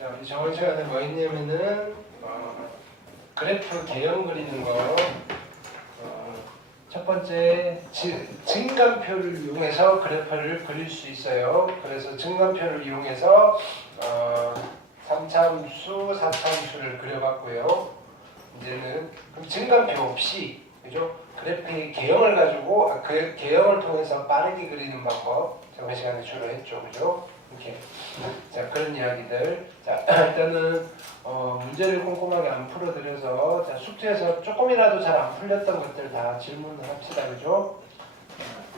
자, 우리 저번 시간에 뭐 했냐면은 그래프 개형 그리는 거. 첫 번째 증간표를 이용해서 그래프를 그릴 수 있어요. 그래서 증간표를 이용해서 3차함수, 4차함수를 그려봤고요. 이제는 그럼 증간표 없이, 그죠? 그래프의 개형을 가지고 그 개형을 통해서 빠르게 그리는 방법 저번 시간에 주로 했죠, 그죠? 이렇게. 자, 그런 이야기들. 자, 일단은 문제를 꼼꼼하게 안 풀어드려서, 자, 숙제에서 조금이라도 잘 안 풀렸던 것들 다 질문을 합시다, 그죠?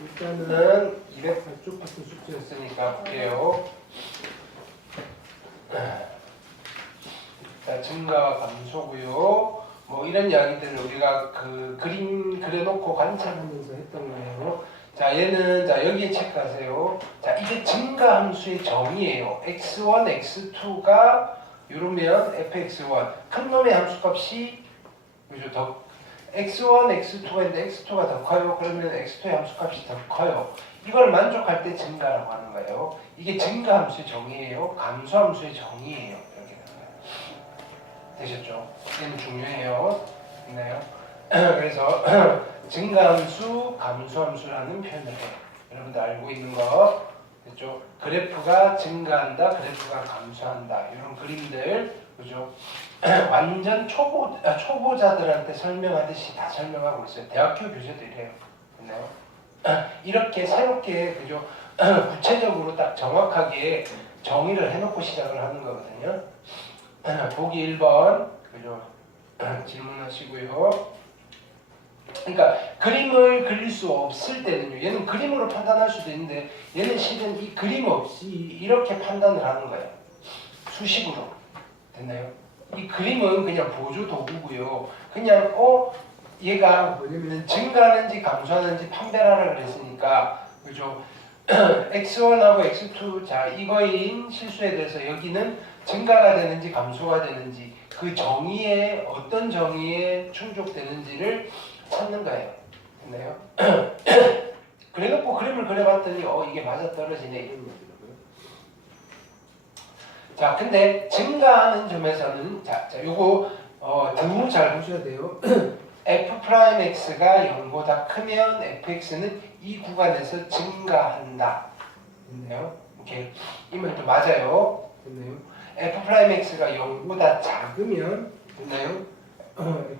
일단은 208쪽부터 숙제였으니까 볼게요. 자, 증가와 감소고요. 뭐 이런 이야기들을 우리가 그 그림 그려놓고 관찰하면서 했던 거예요. 자, 얘는, 자, 여기에 체크하세요. 자, 이게 증가함수의 정의예요. x1, x2가 이러면 fx1 큰 놈의 함수값이, 그죠? 더 x1, x2가 있는데 x2가 더 커요. 그러면 x2의 함수값이 더 커요. 이걸 만족할 때 증가라고 하는 거예요. 이게 증가함수의 정의예요. 감소함수의 정의예요. 이렇게 되는 거예요. 되셨죠? 얘는 중요해요. 있나요? 그래서 증가함수, 감소함수라는 표현을 해요. 여러분들 알고 있는 거 됐죠? 그래프가 증가한다, 그래프가 감소한다. 이런 그림들, 그죠? 완전 초보자들한테 설명하듯이 다 설명하고 있어요. 대학교 교재도 이래요. 됐나요? 이렇게 새롭게, 그죠? 구체적으로 딱 정확하게 정의를 해놓고 시작을 하는 거거든요. 보기 1번, 그죠? 질문하시고요. 그러니까 그림을 그릴 수 없을 때는요. 얘는 그림으로 판단할 수도 있는데 얘는 실은 이 그림 없이 이렇게 판단을 하는 거예요. 수식으로. 됐나요? 이 그림은 그냥 보조 도구고요. 그냥 얘가 뭐냐면 증가하는지 감소하는지 판별하라 그랬으니까, 그죠? x1하고 x2, 자, 이거인 실수에 대해서 여기는 증가가 되는지 감소가 되는지 그 정의에 어떤 정의에 충족되는지를 찾는 거예요. 됐나요? 그래갖고 그림을 그려봤더니 이게 맞아떨어지네 이런 거더라고요. 자, 근데 증가하는 점에서는 자 요거 등호 잘 보셔야 돼요. f'x가 0보다 크면 fx는 이 구간에서 증가한다. 됐나요? 이렇게 이 말도 맞아요. 됐나요? f'x가 0보다 작으면, 됐나요?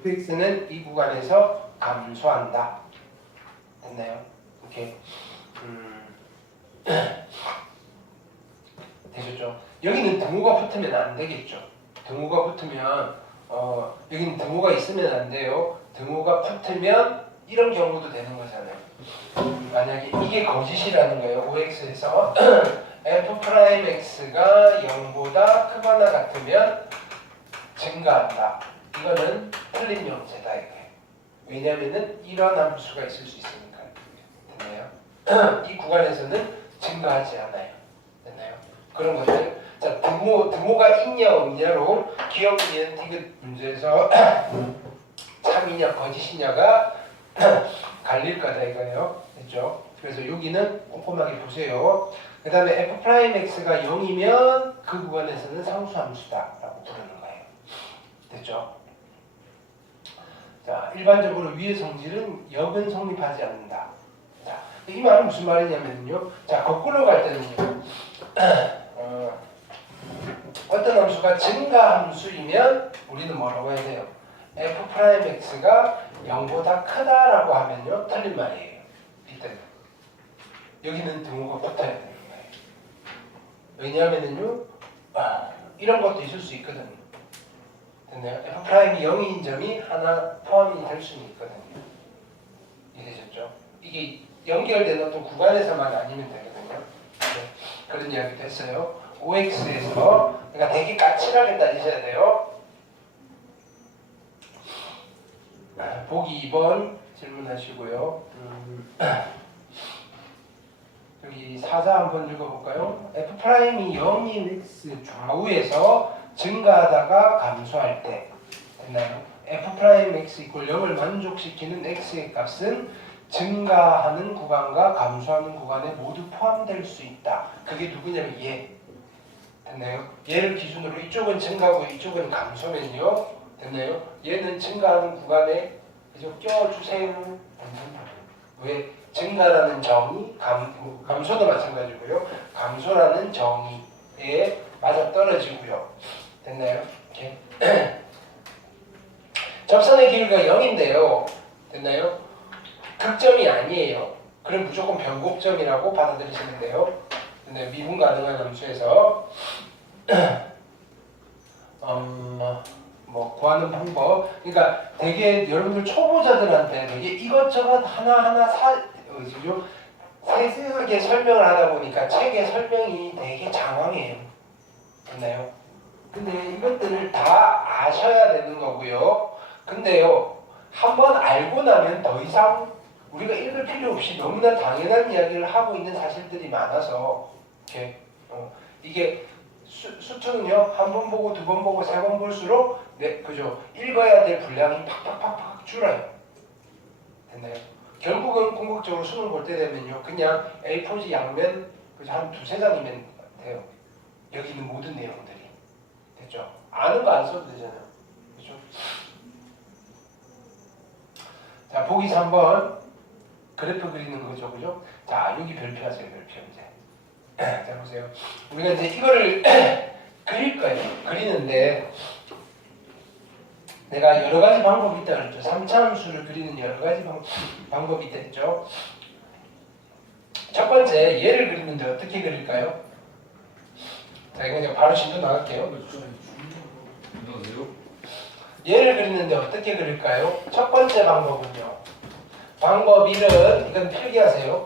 fx는 이 구간에서 감소한다. 됐나요? 이렇게 되셨죠? 여기는 등호가 붙으면 안 되겠죠. 등호가 붙으면 여기는 등호가 있으면 안 돼요. 등호가 붙으면 이런 경우도 되는 거잖아요. 만약에 이게 거짓이라는 거예요. OX에서 f'x가 0보다 크거나 같으면 증가한다. 이거는 틀린 명제다 이거예요. 왜냐면은 이런 함수가 있을 수 있으니까. 됐나요? 이 구간에서는 증가하지 않아요. 됐나요? 그런 것들. 자, 등호가 있냐 없냐로 기억 니은 디귿 문제에서 참이냐 거짓이냐가 갈릴 거다 이거예요. 됐죠? 그래서 여기는 꼼꼼하게 보세요. 그 다음에 f'x가 0이면 그 구간에서는 상수함수다라고 부르는 거예요. 됐죠? 자, 일반적으로 위의 성질은 역은 성립하지 않는다. 자, 이 말은 무슨 말이냐면요. 자, 거꾸로 갈 때는요. 어떤 함수가 증가함수이면 우리는 뭐라고 해야 돼요? f'x가 0보다 크다라고 하면요. 틀린 말이에요. 이때는. 여기는 등호가 붙어야 되는 거예요. 왜냐하면요. 이런 것도 있을 수 있거든요. 됐나요? f'이 0인 점이 하나 포함이 될 수는 있거든요. 이해되셨죠? 이게 연결된 어떤 구간에서만 아니면 되거든요. 네, 그런 이야기 됐어요. OX에서 그러니까 되게 까칠하게 따지셔야 돼요. 보기 2번 질문하시고요. 여기 사자 한번 읽어볼까요? F'이 0인 X 좌우에서 증가하다가 감소할 때 됐나요? F'X 이퀄 0을 만족시키는 X의 값은 증가하는 구간과 감소하는 구간에 모두 포함될 수 있다. 그게 누구냐면 얘. 됐나요? 얘를 기준으로 이쪽은 증가고 이쪽은 감소면요. 됐나요? 얘는 증가하는 구간에 그죠? 껴주세요. 왜? 증가라는 정의, 감소도 마찬가지고요. 감소라는 정의에 맞아 떨어지고요. 됐나요? 이렇게. 접선의 길이가 0인데요. 됐나요? 극점이 아니에요. 그럼 무조건 변곡점이라고 받아들이시면 돼요. 근데 미분 가능한 함수에서 뭐 구하는 방법. 그러니까 되게 여러분들 초보자들한테 되게 이것저것 하나하나 세세하게 설명을 하다 보니까 책의 설명이 되게 장황해요. 됐나요? 근데 이것들을 다 아셔야 되는 거고요. 근데요, 한번 알고 나면 더 이상 우리가 읽을 필요 없이 너무나 당연한 이야기를 하고 있는 사실들이 많아서 이게 수투는요, 한 번 보고 두 번 보고 세 번 볼수록 그죠? 읽어야 될 분량이 팍팍팍팍 줄어요. 됐나요? 결국은 궁극적으로 수능 볼 때 되면요, 그냥 A4지 양면 한 두세 장이면 돼요. 여기 있는 모든 내용들이. 됐죠? 아는 거 안 써도 되잖아요. 그죠? 자, 보기 3번. 그래프 그리는 거죠. 그죠? 자, 여기 별표하세요. 별표 이제. 자, 보세요. 우리가 이제 이거를 그릴 거예요. 그리는데 내가 여러 가지 방법이 있다 그랬죠. 3차 함수를 그리는 여러 가지 방법이 있다 했죠. 첫 번째, 얘를 그리는데 어떻게 그릴까요? 자, 이거 그냥 바로 진도 나갈게요. 얘를 그리는데 어떻게 그릴까요? 첫 번째 방법은요. 방법 1은, 이건 필기하세요.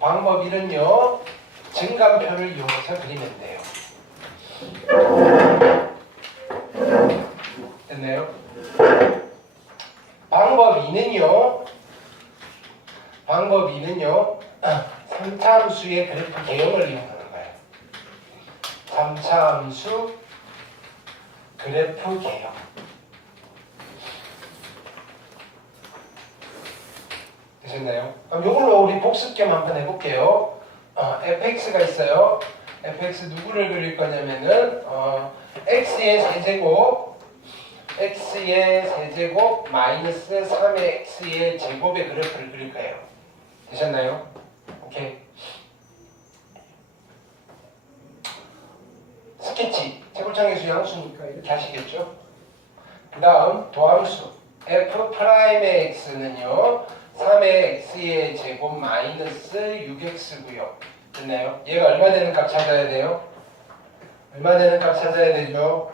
방법 1은요. 증감표를 이용해서 그리면 돼요. 됐나요? 방법 2는요. 3차 함수의 그래프 개형을 이용하는 거예요. 3차 함수 그래프 개형. 되셨나요? 그럼 이걸로 우리 복습 겸 한번 해볼게요. fx가 있어요. fx 누구를 그릴 거냐면은 x의 세제곱 마이너스 3의 x의 제곱의 그래프를 그릴 거예요. 되셨나요? 오케이. 스케치. 채굴창의 양수니까 이렇게 하시겠죠? 그 다음 도함수 f'의 x는요 3의 x의 제곱 마이너스 6x고요. 됐나요? 얘가 얼마 되는 값 찾아야 돼요? 얼마 되는 값 찾아야 되죠?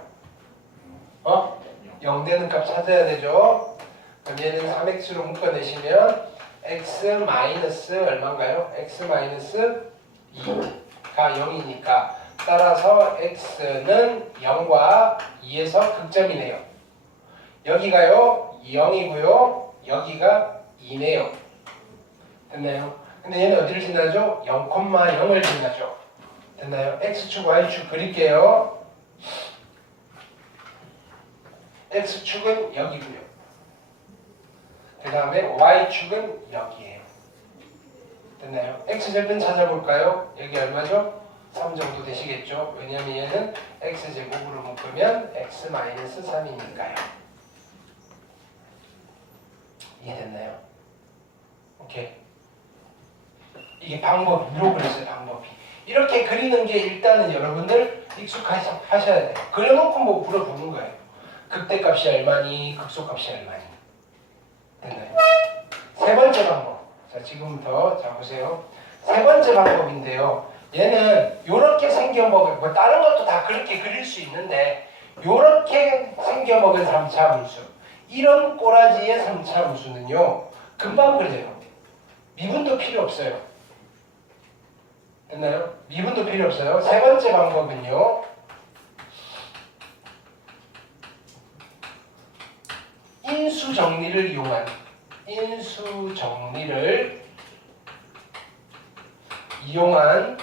0 되는 값 찾아야 되죠? 그럼 얘는 3x로 묶어내시면 x 마이너스 얼마인가요? x 마이너스 2가 0이니까 따라서 x는 0과 2에서 극점이네요. 여기가요 0이고요. 여기가 2네요. 됐나요? 근데 얘는 어디를 지나죠? 0,0을 지나죠. 됐나요? x축, y축 그릴게요. x축은 여기고요. 그 다음에 y축은 여기에요. 됐나요? x절편 찾아볼까요? 여기 얼마죠? 3 정도 되시겠죠? 왜냐면 얘는 x제곱으로 묶으면 x-3이니까요. 이해됐나요? 오케이. 이게 방법으로 그랬어요. 방법이. 이렇게 그리는 게 일단은 여러분들 익숙하셔야 돼요. 그려놓고 뭐 물어보는 거예요. 극대값이 얼마니? 극소값이 얼마니? 됐나요? 세 번째 방법. 자, 지금부터 자 보세요. 세 번째 방법인데요. 얘는 요렇게 생겨먹은 뭐 다른 것도 다 그렇게 그릴 수 있는데 요렇게 생겨먹은 3차 함수. 이런 꼬라지의 3차 함수는요. 금방 그려요. 미분도 필요 없어요. 됐나요? 미분도 필요 없어요. 세 번째 방법은요. 인수 정리를 이용한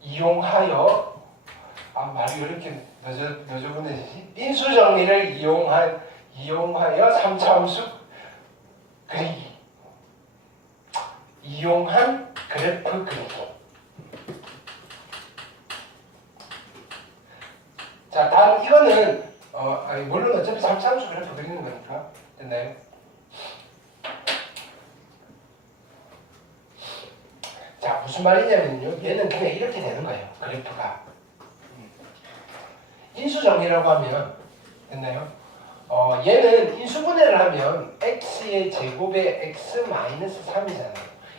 이용하여 말이 왜 이렇게 너저분해지지? 인수 정리를 이용하여 3차 함수 그리기. 이용한 그래프 그리기. 자, 다음 이거는 물론 어차피 3차함수 그래프 그리는 거니까 됐나요? 자, 무슨 말이냐면요. 얘는 그냥 이렇게 되는 거예요. 그래프가. 인수정리라고 하면 됐나요? 얘는 인수분해를 하면 x의 제곱에 x-3이잖아요.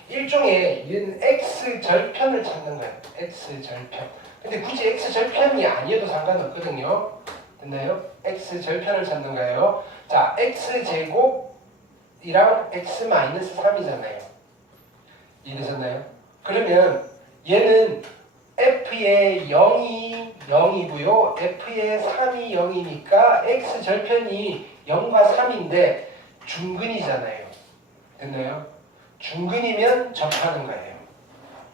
일종의 얘는 x절편을 찾는 거예요. x절편. 근데 굳이 x절편이 아니어도 상관없거든요. 됐나요? x절편을 찾는 거예요. 자, x제곱이랑 x-3이잖아요. 이해되셨나요? 그러면 얘는 f의 0이 0이고요. f의 3이 0이니까 x절편이 0과 3인데 중근이잖아요. 됐나요? 중근이면 접하는 거예요.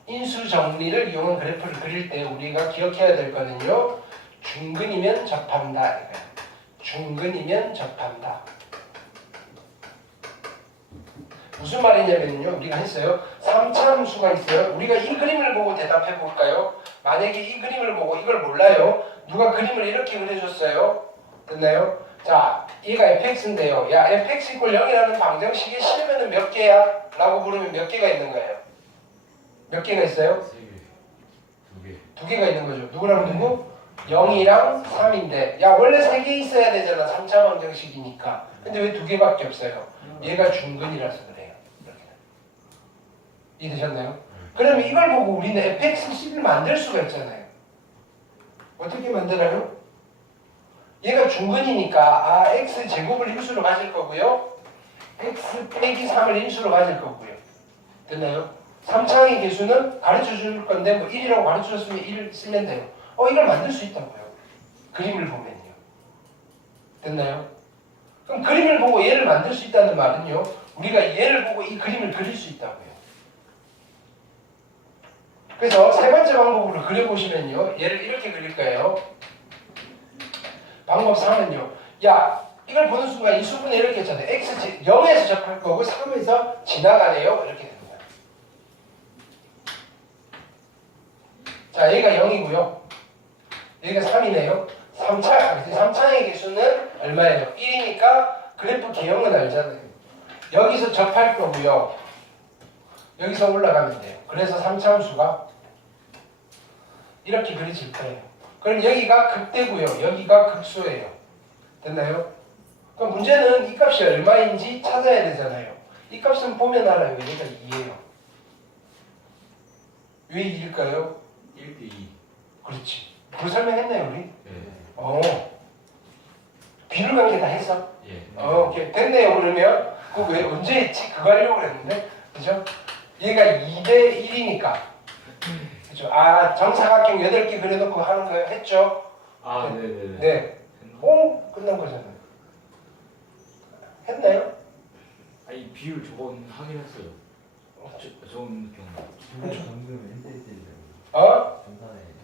인수정리를 이용한 그래프를 그릴 때 우리가 기억해야 될 거는요. 중근이면 접한다. 중근이면 접한다. 무슨 말이냐면요. 우리가 했어요. 3차 함수가 있어요. 우리가 이 그림을 보고 대답해 볼까요? 만약에 이 그림을 보고 이걸 몰라요. 누가 그림을 이렇게 그려줬어요. 됐나요? 자, 얘가 fx인데요. 야, fx = 0이라는 방정식이 실면은 몇 개야? 라고 물으면 몇 개가 있는 거예요? 몇 개가 있어요? 3개. 2개가 있는 거죠. 누구랑 누구? 0이랑 3인데 야, 원래 3개 있어야 되잖아. 3차 방정식이니까. 근데 왜 2개밖에 없어요? 얘가 중근이라서 그래요. 이렇게. 이해되셨나요? 그러면 이걸 보고 우리는 fx-10을 만들 수가 있잖아요. 어떻게 만들어요? 얘가 중근이니까 x제곱을 인수로 가질 거고요. x 빼기 3을 인수로 가질 거고요. 됐나요? 3차의 개수는 가르쳐 줄 건데 뭐 1이라고 가르쳐 줬으면 1 쓰면 돼요. 이걸 만들 수 있다고요. 그림을 보면요. 됐나요? 그럼 그림을 보고 얘를 만들 수 있다는 말은요. 우리가 얘를 보고 이 그림을 그릴 수 있다고요. 그래서 세 번째 방법으로 그려보시면요. 얘를 이렇게 그릴 거예요. 방법 3은요. 야, 이걸 보는 순간 이 수분이 이렇게 했잖아요. x 0에서 접할 거고 3에서 지나가네요. 이렇게 되는 거예요. 자, 얘가 0이고요. 여기가 3이네요. 3차의 개수는 얼마예요? 1이니까 그래프 개형은 알잖아요. 여기서 접할 거고요. 여기서 올라가면 돼요. 그래서 3차 함수가 이렇게 그려질 거예요. 그럼 여기가 극대고요. 여기가 극소예요. 됐나요? 그럼 문제는 이 값이 얼마인지 찾아야 되잖아요. 이 값은 보면 알아요. 얘가 2예요. 왜 2일까요? 1대2. 그렇지. 그거 설명했나요, 우리? 네. 비율 관계 다 했어? 예. 오케이. 됐네요, 그러면. 그거 왜 언제 했지? 그거 하려고 그랬는데. 그죠? 얘가 2대 1이니까. 그죠? 정사각형 8개 그려놓고 하는 거 했죠? 네네네. 네. 끝난 거잖아요. 했나요? 이 비율 저건 하긴 했어요. 저건 경우. 방금 1대1 전산에 해서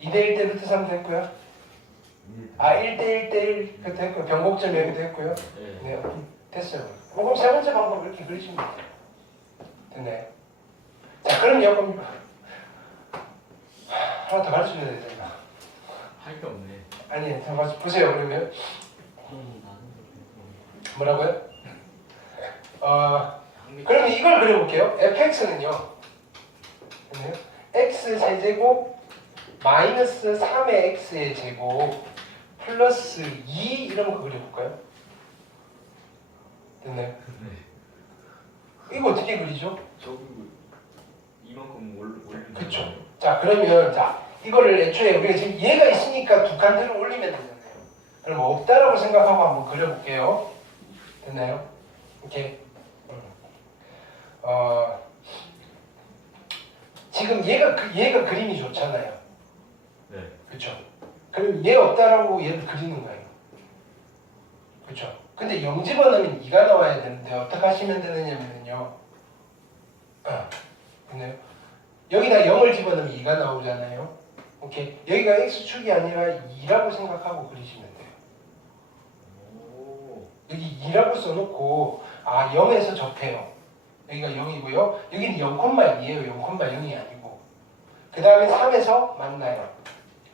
2대 1대 루트 3도 했고요. 1대 1대1 그것도 했고요. 변곡점 여기도 했고요. 네. 네. 됐어요. 그럼 세 번째 방법 이렇게 그리시면 돼요. 됐나요? 자, 그럼 하나 더 가르쳐줘야 되잖아. 할 게 없네. 아니, 잠깐 보세요. 그러면 뭐라고요? 그러면 이걸 그려볼게요. fx는요. x 세제곱 마이너스 3의 x의 제곱 플러스 2 이런 거 그려볼까요? 됐나요? 이거 어떻게 그리죠? 저기 이만큼 올리면. 그쵸. 자, 그러면 이거를 애초에 우리가 지금 얘가 있으니까 두 칸들을 올리면 되잖아요. 그럼 없다라고 생각하고 한번 그려볼게요. 됐나요? 이렇게. 지금 얘가 그림이 좋잖아요. 네. 그쵸? 그럼 얘 없다라고 얘를 그리는 거예요. 그쵸? 근데 0 집어넣으면 2가 나와야 되는데 어떻게 하시면 되느냐면요. 됐나요? 여기다 0을 집어넣으면 2가 나오잖아요. 오케이. 여기가 x축이 아니라 2라고 생각하고 그리시면 돼요. 오. 여기 2라고 써놓고 0에서 접해요. 여기가 0이고요. 여기는 0,2예요. 0,0이 아니고. 그 다음에 3에서 만나요.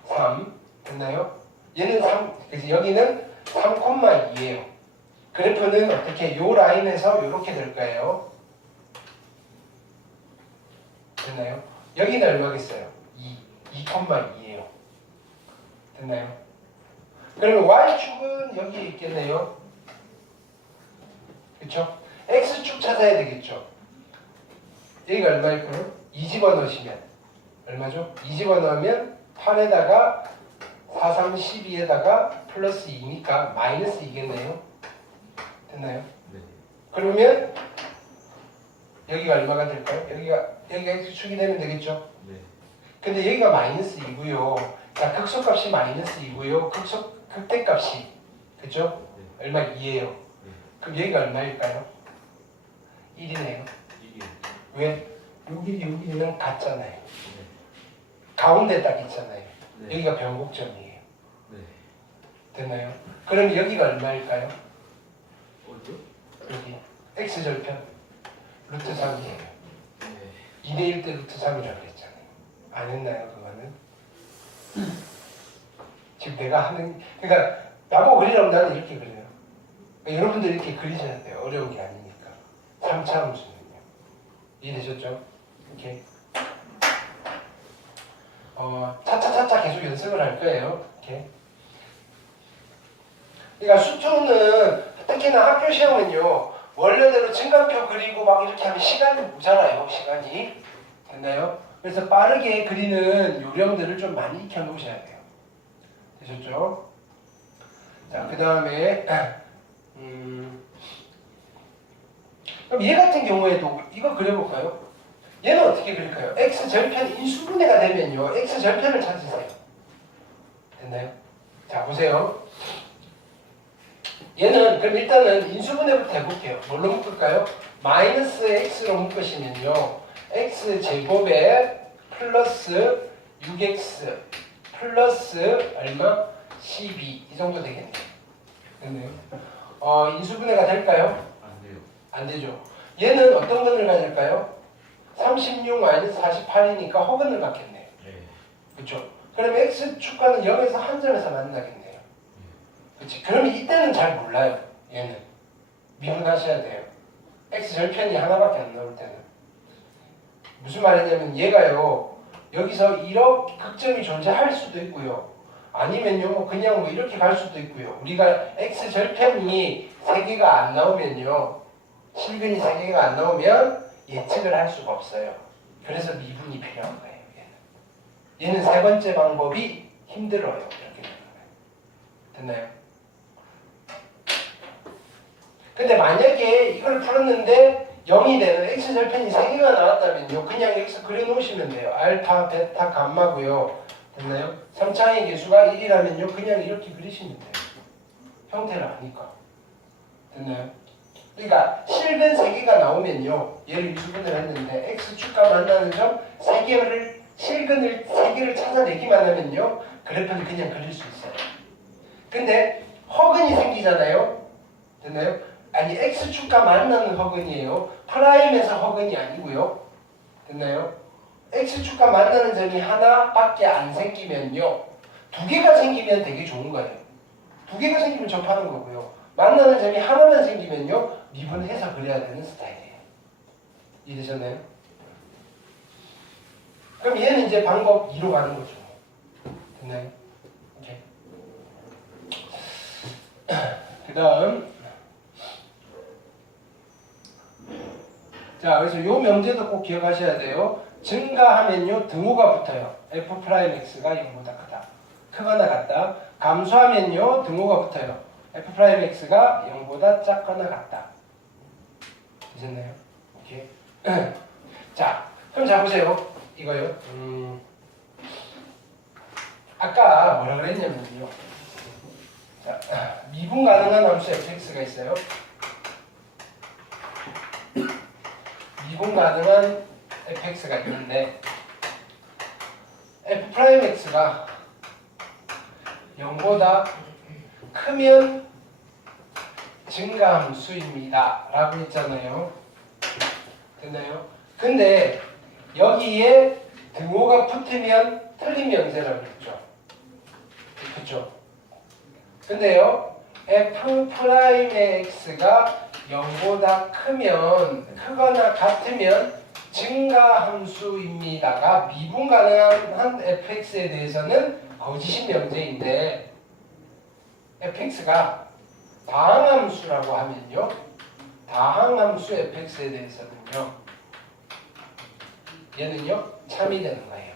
3 됐나요? 얘는 3, 그래서 여기는 3,2예요. 그래프는 어떻게 요 라인에서 이렇게 될 거예요. 됐나요? 여기는 얼마겠어요? 2,2예요. 됐나요? 그러면 y축은 여기에 있겠네요. 그쵸? x축 찾아야 되겠죠. 여기가 얼마일까요? 2 집어넣으시면 얼마죠? 2 집어넣으면 8에다가 4, 3, 12에다가 플러스 2니까 마이너스 2겠네요. 됐나요? 네. 그러면 여기가 얼마가 될까요? 여기가 x축이 되면 되겠죠? 네. 근데 여기가 마이너스 2고요. 자, 극소값이 마이너스 2고요. 극대값이 그죠? 네. 얼마? 2예요. 네. 그럼 여기가 얼마일까요? 1이네요. 이게. 왜? 여기는 같잖아요. 네. 가운데 딱 있잖아요. 네. 여기가 변곡점이에요. 네. 됐나요? 그럼 여기가 얼마일까요? 어디요? 여기 x절편 루트 3이에요. 네. 2대1 때 루트 3이라고 했잖아요. 안 했나요 그거는? 지금 내가 하는 그러니까 나보고 그리라면 나는 이렇게 그려요. 그러니까 여러분들 이렇게 그리셔야 돼요. 어려운 게 아니니까. 3차 함수는요. 이해되셨죠? 이렇게 차차차차 계속 연습을 할 거예요. 이렇게. 그러니까 수투는 특히나 학교 시험은요. 원래대로 증간표 그리고 막 이렇게 하면 시간이 모자라요. 시간이. 됐나요? 그래서 빠르게 그리는 요령들을 좀 많이 익혀 놓으셔야 돼요. 되셨죠? 자, 그 다음에 그럼 얘 같은 경우에도 이거 그려볼까요? 얘는 어떻게 그릴까요? x절편 인수분해가 되면요. x절편을 찾으세요. 됐나요? 자, 보세요. 얘는 그럼 일단은 인수분해부터 해볼게요. 뭘로 묶을까요? 마이너스 x로 묶으시면요. x제곱에 플러스 6x 플러스 얼마? 12 이 정도 되겠네요. 됐네요. 인수분해가 될까요? 안 돼요. 안 되죠. 얘는 어떤 근을 가질까요? 36 마이너스 48이니까 허근을 갖겠네요. 네. 그렇죠? 그럼 x축과는 0에서 한 점에서 만나겠네요. 그렇지? 그러면 이때는 잘 몰라요. 얘는 미분하셔야 돼요. x절편이 하나밖에 안 나올 때는. 무슨 말이냐면 얘가요. 여기서 이렇게 극점이 존재할 수도 있고요. 아니면요. 그냥 뭐 이렇게 갈 수도 있고요. 우리가 x절편이 3개가 안 나오면요. 실근이 3개가 안 나오면 예측을 할 수가 없어요. 그래서 미분이 필요한 거예요. 얘는 세 번째 방법이 힘들어요. 이렇게 되는 거예요. 됐나요? 근데 만약에 이걸 풀었는데 0이 되는 x절편이 3개가 나왔다면요. 그냥 여기서 그려놓으시면 돼요. 알파, 베타, 감마고요. 됐나요? 3차의 개수가 1이라면요. 그냥 이렇게 그리시면 돼요. 형태를 아니까. 됐나요? 그러니까 실근 3개가 나오면요. 얘를 인수분해를 했는데 x축과 만나는 점 3개를 실근을 3개를 찾아내기만 하면요. 그래프는 그냥 그릴 수 있어요. 근데 허근이 생기잖아요. 됐나요? 아니 x축과 만나는 허근이에요. 프라임에서 허근이 아니고요. 됐나요? x축과 만나는 점이 하나밖에 안 생기면요. 2개가 생기면 되게 좋은 거예요. 2개가 생기면 접하는 거고요. 만나는 점이 하나만 생기면요. 미분해서 그려야 되는 스타일이에요. 이해되셨나요? 그럼 얘는 이제 방법 2로 가는 거죠. 됐나요? 오케이. 그 다음 자, 그래서 요 명제도 꼭 기억하셔야 돼요. 증가하면요 등호가 붙어요. f'x가 0보다 크다. 크거나 같다. 감소하면요 등호가 붙어요. f'x가 0보다 작거나 같다. 되셨나요? 오케이. 자, 그럼 자 보세요. 이거요. 아까 뭐라 그랬냐면요. 자, 미분 가능한 함수 fx가 있어요. 미분 가능한 fx가 있는데 f'x가 0보다 크면 증가함수입니다 라고 했잖아요. 됐나요? 근데 여기에 등호가 붙으면 틀린 명제라고 했죠. 그쵸? 근데요, f'의 x가 0보다 크거나 같으면 증가함수입니다가 미분 가능한 fx에 대해서는 거짓인 명제인데, fx가 다항함수라고 하면요, 다항함수 fx에 대해서는요, 얘는요 참이 되는 거예요.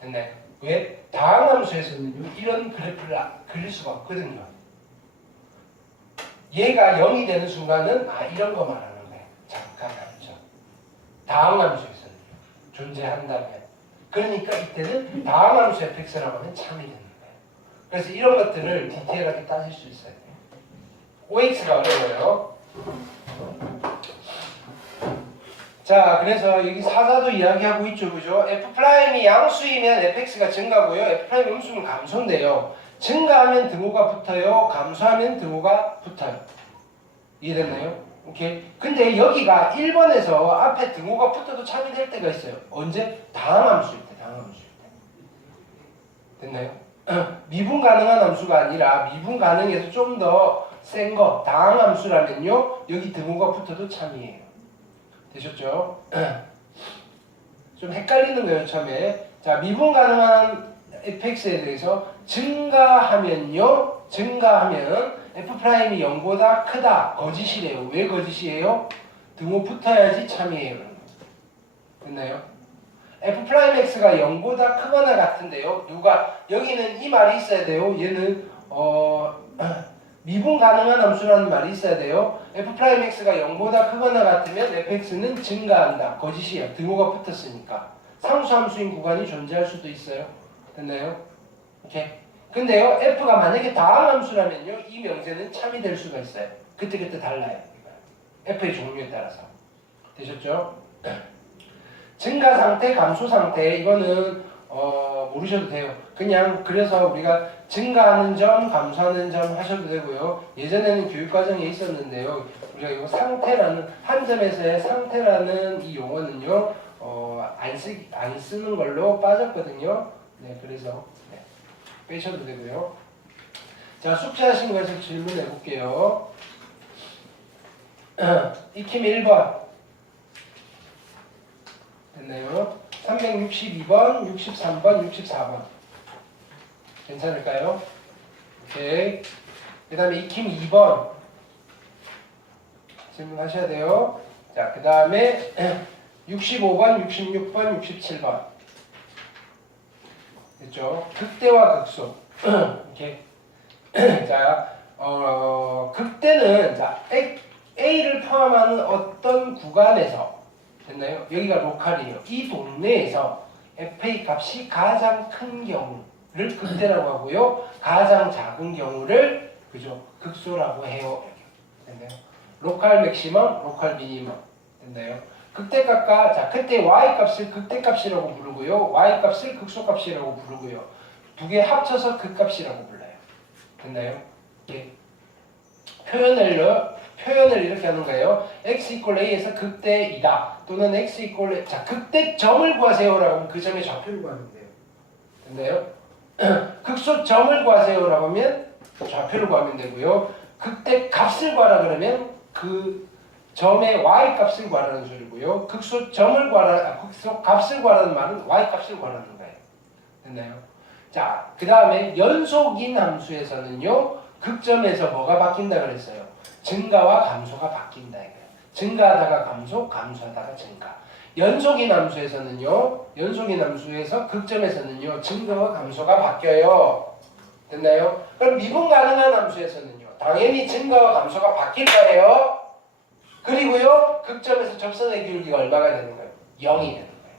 됐나요? 왜? 다항함수에서는요 이런 그래프를 그릴 수가 없거든요. 얘가 0이 되는 순간은 이런 거 말하는 거예요. 잠깐함수. 다항함수에서는 존재한다면. 그러니까 이때는 다항함수 fx라고 하면 참이 되는 거예요. 그래서 이런 것들을 디테일하게 따질 수 있어요. OX가 어려워요. 자, 그래서 여기 사자도 이야기하고 있죠, 그죠? F'이 양수이면 fx가 증가고요, F'이 음수면 감소인데요. 증가하면 등호가 붙어요, 감소하면 등호가 붙어요. 이해됐나요? 오케이. 근데 여기가 1번에서 앞에 등호가 붙어도 참이 될 때가 있어요. 언제? 다항함수일 때, 다항함수일 때. 됐나요? 미분 가능한 함수가 아니라 미분 가능해서 좀 더 센 거, 다항함수라면요, 여기 등호가 붙어도 참이에요. 되셨죠? 좀 헷갈리는 거예요, 처음에. 자, 미분 가능한 fx에 대해서 증가하면 f'이 0보다 크다. 거짓이래요. 왜 거짓이에요? 등호 붙어야지 참이에요. 됐나요? f'x가 0보다 크거나 같은데요. 여기는 이 말이 있어야 돼요. 얘는 미분 가능한 함수라는 말이 있어야 돼요. f'x가 0보다 크거나 같으면 fx는 증가한다. 거짓이에요. 등호가 붙었으니까. 상수함수인 구간이 존재할 수도 있어요. 됐나요? 오케이. 근데요, f가 만약에 다항함수라면요, 이 명제는 참이 될 수가 있어요. 그때그때 달라요. f의 종류에 따라서. 되셨죠? 증가 상태, 감소 상태, 이거는 모르셔도 돼요. 그냥 그래서 우리가 증가하는 점, 감소하는 점 하셔도 되고요. 예전에는 교육과정에 있었는데요. 우리가 이거 상태라는, 한 점에서의 상태라는 이 용어는요, 안 쓰는 걸로 빠졌거든요. 네, 그래서 네, 빼셔도 되고요. 자, 숙제하신 거에서 질문해 볼게요. 익힘 1번. 됐나요? 362번, 63번, 64번. 괜찮을까요? 오케이. 그 다음에 익힘 2번. 질문하셔야 돼요. 자, 그 다음에 65번, 66번, 67번. 됐죠? 극대와 극소. 오케이. 자, 극대는, 자, A를 포함하는 어떤 구간에서, 됐나요? 여기가 로컬이에요. 이 동네에서 FA 값이 가장 큰 경우를 극대라고 하고요. 가장 작은 경우를, 그죠? 극소라고 해요. 됐나요? 로컬 맥시멈, 로컬 미니멈. 됐나요? 극대값과, 자, 그때 Y값을 극대값이라고 부르고요. Y값을 극소값이라고 부르고요. 두 개 합쳐서 극값이라고 불러요. 됐나요? 예. 표현을 이렇게 하는 거예요. x A에서 극대 2다. 또는 x 자, 극대점을 구하세요라고 하면 그 점의 좌표를 구하면 돼요. 됐나요? 극소점을 구하세요라고 하면 좌표를 구하면 되고요. 극대값을 구하라 그러면 그 점의 y값을 구하라는 소리고요. 극소값을 구하라는 말은 y값을 구하라는 거예요. 됐나요? 자, 그 다음에 연속인 함수에서는요, 극점에서 뭐가 바뀐다 그랬어요? 증가와 감소가 바뀐다 이거예요. 증가하다가 감소, 감소하다가 증가. 연속인 함수에서는요, 연속인 함수에서 극점에서는요, 증가와 감소가 바뀌어요. 됐나요? 그럼 미분 가능한 함수에서는요, 당연히 증가와 감소가 바뀔 거예요. 그리고요, 극점에서 접선의 기울기가 얼마가 되는 거예요? 0이 되는 거예요.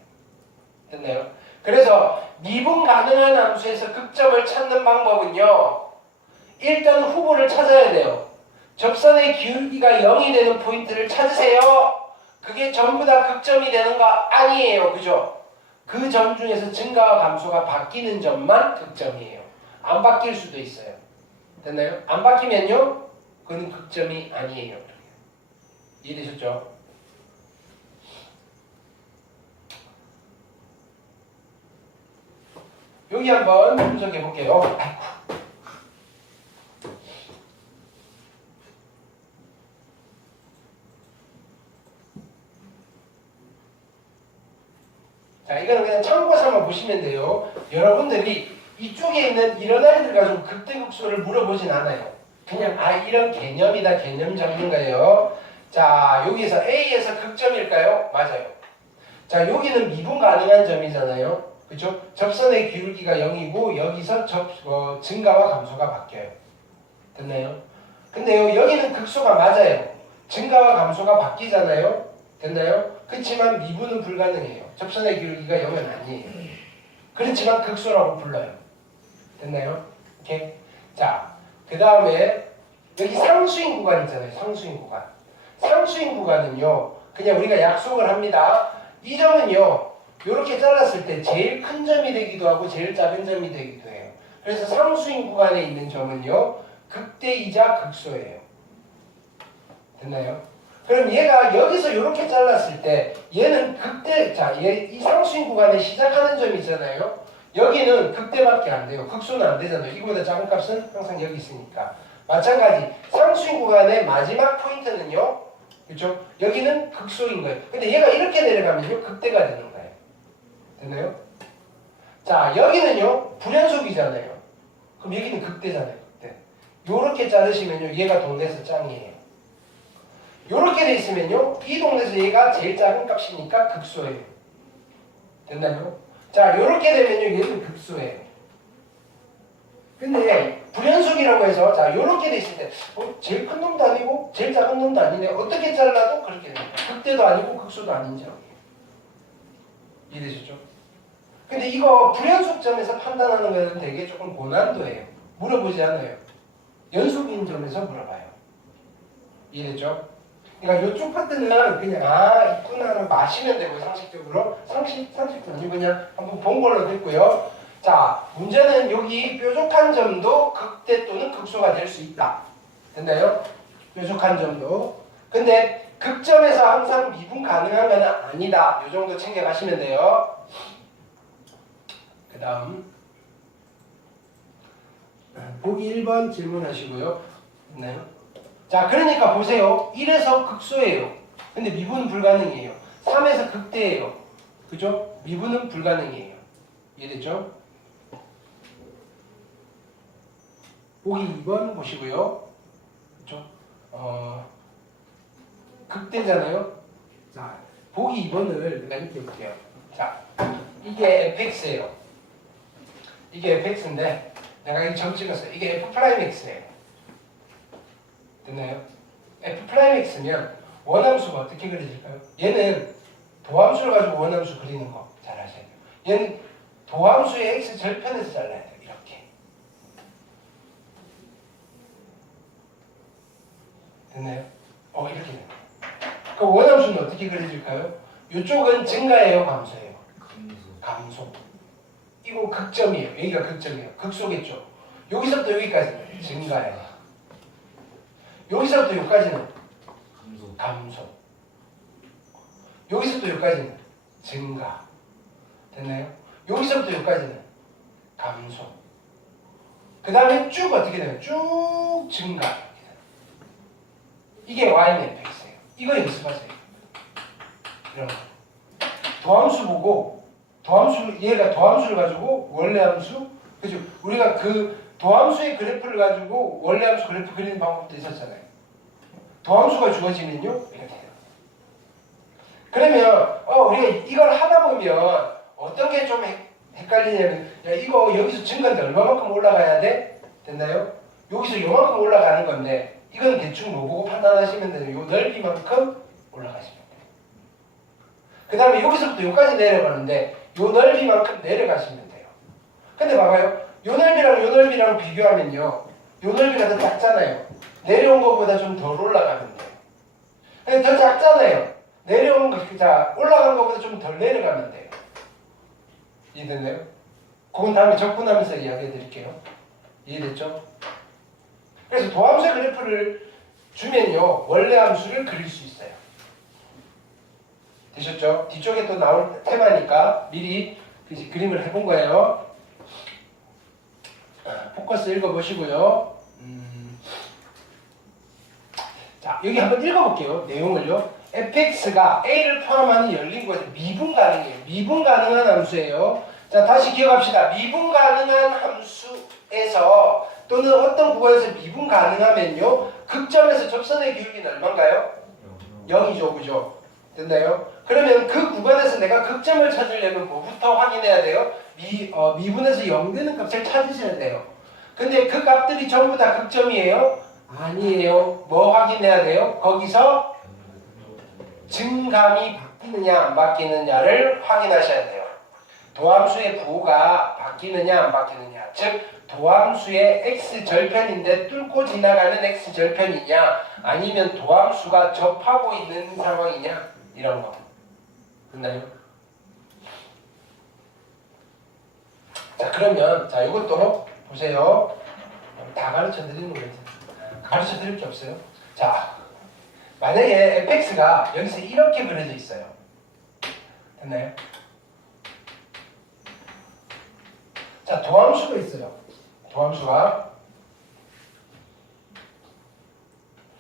됐나요? 그래서 미분 가능한 함수에서 극점을 찾는 방법은요, 일단 후보를 찾아야 돼요. 접선의 기울기가 0이 되는 포인트를 찾으세요. 그게 전부 다 극점이 되는 거 아니에요. 그죠? 그 점 중에서 증가와 감소가 바뀌는 점만 극점이에요. 안 바뀔 수도 있어요. 됐나요? 안 바뀌면요, 그건 극점이 아니에요. 이해되셨죠? 여기 한번 분석해 볼게요. 아이고. 자, 이거는 그냥 참고 삼아 보시면 돼요. 여러분들이 이쪽에 있는 이런 아이들 가지고 극대극소를 물어보진 않아요. 그냥 이런 개념이다 개념 잡는 거예요. 자, 여기서 A에서 극점일까요? 맞아요. 자, 여기는 미분 가능한 점이잖아요. 그렇죠? 접선의 기울기가 0이고 여기서 증가와 감소가 바뀌어요. 됐나요? 근데요, 여기는 극소가 맞아요. 증가와 감소가 바뀌잖아요. 됐나요? 그렇지만 미분은 불가능해요. 접선의 기울기가 0은 아니에요. 그렇지만 극소라고 불러요. 됐나요? 오케이? 자, 그 다음에 여기 상수인 구간 있잖아요. 상수인 구간. 상수인 구간은요, 그냥 우리가 약속을 합니다. 이 점은요, 이렇게 잘랐을 때 제일 큰 점이 되기도 하고 제일 작은 점이 되기도 해요. 그래서 상수인 구간에 있는 점은요, 극대이자 극소예요. 됐나요? 그럼 얘가 여기서 이렇게 잘랐을 때 얘는 극대, 자, 이 상수인 구간에 시작하는 점이 있잖아요. 여기는 극대밖에 안 돼요. 극소는 안 되잖아요. 이거보다 작은 값은 항상 여기 있으니까. 마찬가지 상수인 구간의 마지막 포인트는요. 그렇죠? 여기는 극소인 거예요. 근데 얘가 이렇게 내려가면요. 극대가 되는 거예요. 됐나요? 자, 여기는요. 불연속이잖아요. 그럼 여기는 극대잖아요. 극대. 요렇게 자르시면요. 얘가 동네에서 짱이에요. 요렇게 돼 있으면요. 이 동네에서 얘가 제일 작은 값이니까 극소예요. 됐나요? 자, 요렇게 되면요. 얘는 극소예요. 근데 불연속이라고 해서 자, 요렇게 돼 있을 때 제일 큰 놈도 아니고 제일 작은 놈도 아니네. 어떻게 잘라도 그렇게 돼요. 극대도 아니고 극소도 아닌 점. 이해되셨죠? 근데 이거 불연속점에서 판단하는 거는 되게 조금 고난도예요. 물어보지 않아요. 연속인 점에서 물어봐요. 이해됐죠? 그러니까 이쪽 파트는 그냥 있구나를 마시면 되고 상식적으로 상식도 아니고 그냥 한번 본 걸로 됐고요. 자, 문제는 여기 뾰족한 점도 극대 또는 극소가 될 수 있다. 됐나요? 뾰족한 점도. 근데 극점에서 항상 미분 가능한 건 아니다. 이 정도 챙겨가시면 돼요. 그 다음 보기 1번 질문하시고요. 됐나요? 자, 그러니까 보세요. 1에서 극소예요. 근데 미분은 불가능해요. 3에서 극대예요. 그죠? 미분은 불가능해요. 이해됐죠? 보기 2번 보시고요. 그죠? 극대잖아요. 자, 보기 2번을 내가 이렇게 볼게요. 자, 이게 fx예요. 이게 fx인데 내가 여기 점 찍었어요. 이게 f'x예요. 됐나요? f'x면 원함수가 어떻게 그려질까요? 얘는 도함수를 가지고 원함수 그리는 거 잘 아셔야 돼요. 얘는 도함수의 x 절편에서 잘라야 돼요. 이렇게. 됐나요? 이렇게 됩니다. 그 원함수는 어떻게 그려질까요? 이쪽은 증가예요, 감소예요? 감소. 이거 극점이에요. 여기가 극점이에요. 극소겠죠? 여기서부터 여기까지는 증가예요. 여기서부터 여기까지는 감소. 여기서부터 여기까지는 증가. 됐나요? 여기서부터 여기까지는 감소. 그 다음에 쭉 어떻게 돼요? 쭉 증가. 이게 y는 fx예요. 이거 연습하세요. 이런 거. 도함수 보고 얘가 도함수를 가지고 원래 함수, 그죠? 우리가 그 도함수의 그래프를 가지고 원래 함수 그래프 그리는 방법도 있었잖아요. 도함수가 주어지면요, 이렇게 돼요. 그러면 우리가 이걸 하다 보면 어떤 게 좀 헷갈리냐면, 야, 이거 여기서 증가인데 얼마만큼 올라가야 돼? 됐나요? 여기서 요만큼 올라가는 건데 이건 대충 뭐 보고 판단하시면 돼요. 요 넓이만큼 올라가시면 돼요. 그 다음에 여기서부터 여기까지 내려가는데 요 넓이만큼 내려가시면 돼요. 근데 봐봐요. 요 넓이랑 비교하면요. 요 넓이가 더 작잖아요. 내려온 것보다 좀 덜 올라가면 돼요. 근데 더 작잖아요. 올라간 것보다 좀 덜 내려가면 돼요. 이해됐나요? 그건 다음에 접근하면서 이야기해 드릴게요. 이해됐죠? 그래서 도함수의 그래프를 주면요 원래 함수를 그릴 수 있어요. 되셨죠? 뒤쪽에 또 나올 테마니까 미리 그림을 해본 거예요. 포커스 읽어보시고요. 자, 여기 한번 읽어볼게요. 내용을요. fx가 a를 포함하는 열린 곳에 미분 가능해요. 미분 가능한 함수예요. 자, 다시 기억합시다. 미분 가능한 함수에서 또는 어떤 구간에서 미분 가능하면요. 극점에서 접선의 기울기는 얼마인가요? 0이죠. 그죠? 됐나요? 그러면 그 구간에서 내가 극점을 찾으려면 뭐부터 확인해야 돼요? 미분에서 0 되는 값을 찾으셔야 돼요. 근데 그 값들이 전부 다 극점이에요? 아니에요. 뭐 확인해야 돼요? 거기서 증감이 바뀌느냐 안 바뀌느냐를 확인하셔야 돼요. 도함수의 부호가 바뀌느냐 안 바뀌느냐, 즉 도함수의 x절편인데 뚫고 지나가는 x절편이냐 아니면 도함수가 접하고 있는 상황이냐 이런 거. 됐나요? 자, 그러면 자 이것도 보세요. 다 가르쳐 드리는 거죠. 가르쳐 드릴 게 없어요. 자, 만약에 fx가 여기서 이렇게 그려져 있어요. 됐나요? 자, 도함수가 있어요. 도함수가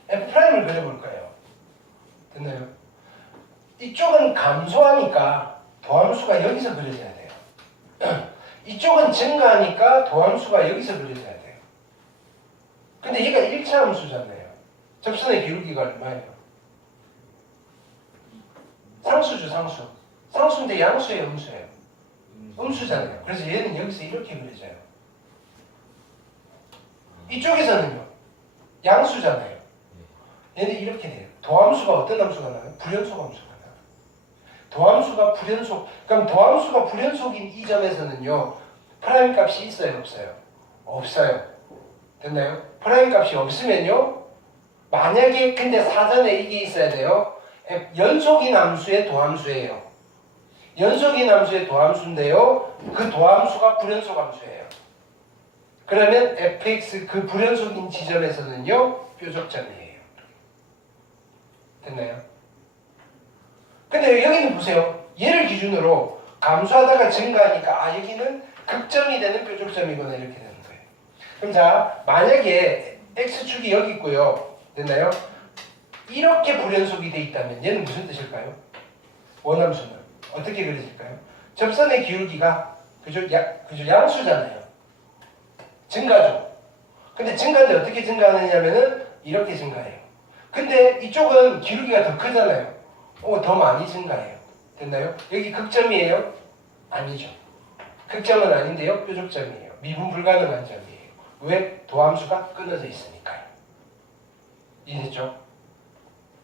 f'을 그려볼 거예요. 됐나요? 이쪽은 감소하니까 도함수가 여기서 그려져야 돼요. 이쪽은 증가하니까 도함수가 여기서 그려져야 돼요. 근데 얘가 1차 함수잖아요. 접선의 기울기가 얼마예요? 상수죠, 상수. 상수인데 양수예요, 음수예요? 음수잖아요. 그래서 얘는 여기서 이렇게 그려져요. 이쪽에서는요, 양수잖아요. 얘는 이렇게 돼요. 도함수가 어떤 함수가 나요? 불연속 함수가 나요. 도함수가 불연속, 그럼 도함수가 불연속인 이 점에서는요, 프라임 값이 있어요, 없어요? 없어요. 됐나요? 프라임 값이 없으면요, 만약에 근데 사전에 이게 있어야 돼요. 연속인 함수의 도함수예요. 연속인 함수의 도함수인데요, 그 도함수가 불연속 함수예요. 그러면 fx 그 불연속인 지점에서는요, 뾰족점이에요. 됐나요? 근데 여기는 보세요. 얘를 기준으로 감소하다가 증가하니까 아 여기는 극점이 되는 뾰족점이구나 이렇게 되는 거예요. 그럼 자, 만약에 x축이 여기 있고요. 됐나요? 이렇게 불연속이 돼 있다면 얘는 무슨 뜻일까요? 원함수는 어떻게 그려질까요? 접선의 기울기가 그죠? 양수잖아요. 증가죠. 근데 증가인데 어떻게 증가하느냐면은 이렇게 증가해요. 근데 이쪽은 기울기가 더 크잖아요. 더 많이 증가해요. 됐나요? 여기 극점이에요? 아니죠. 극점은 아닌데요. 뾰족점이에요. 미분 불가능한 점이에요. 왜? 도함수가 끊어져 있으니까요. 이해됐죠?